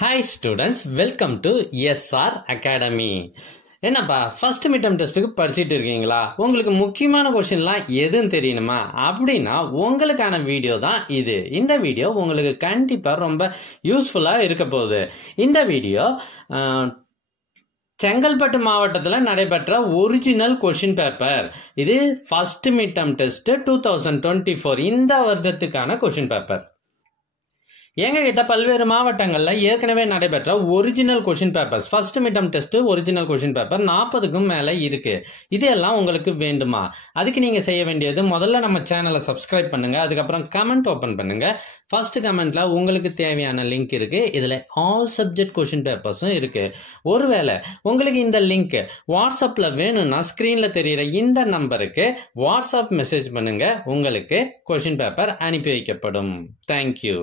Hi students, welcome to SR Academy. என்னப்பா first midterm டெஸ்ட்டுக்கு படிச்சுட்டு இருக்கீங்களா? உங்களுக்கு முக்கியமான கொஸ்டின்லாம் எதுன்னு தெரியணுமா? அப்படின்னா உங்களுக்கான வீடியோ தான் இது. இந்த வீடியோ உங்களுக்கு கண்டிப்பாக ரொம்ப யூஸ்ஃபுல்லாக இருக்க போகுது. இந்த வீடியோ செங்கல்பட்டு மாவட்டத்தில் நடைபெற்ற ஒரிஜினல் கொஸ்டின் பேப்பர். இது ஃபர்ஸ்ட் மிட்டம் டெஸ்ட் 2024 இந்த வருடத்துக்கான கொஸ்டின் பேப்பர். எங்ககிட்ட பல்வேறு மாவட்டங்களில் ஏற்கனவே நடைபெற்ற original question papers first midterm test original question paper 40க்கும் மேலே இருக்கு. இதெல்லாம் உங்களுக்கு வேண்டுமா? அதுக்கு நீங்க செய்ய வேண்டியது முதல்ல நம்ம சேனலை சப்ஸ்கிரைப் பண்ணுங்க. அதுக்கப்புறம் கமெண்ட் ஓபன் பண்ணுங்க. ஃபர்ஸ்ட் கமெண்ட்ல உங்களுக்கு தேவையான லிங்க் இருக்கு. இதுல ஆல் சப்ஜெக்ட் கொஸ்டின் பேப்பர்ஸும் இருக்கு. ஒருவேளை உங்களுக்கு இந்த லிங்க் வாட்ஸ்அப்ல வேணும்னா ஸ்கிரீன்ல தெரியுற இந்த நம்பருக்கு வாட்ஸ்அப் மெசேஜ் பண்ணுங்க. உங்களுக்கு கொஸ்டின் பேப்பர் அனுப்பி வைக்கப்படும். தேங்க்யூ.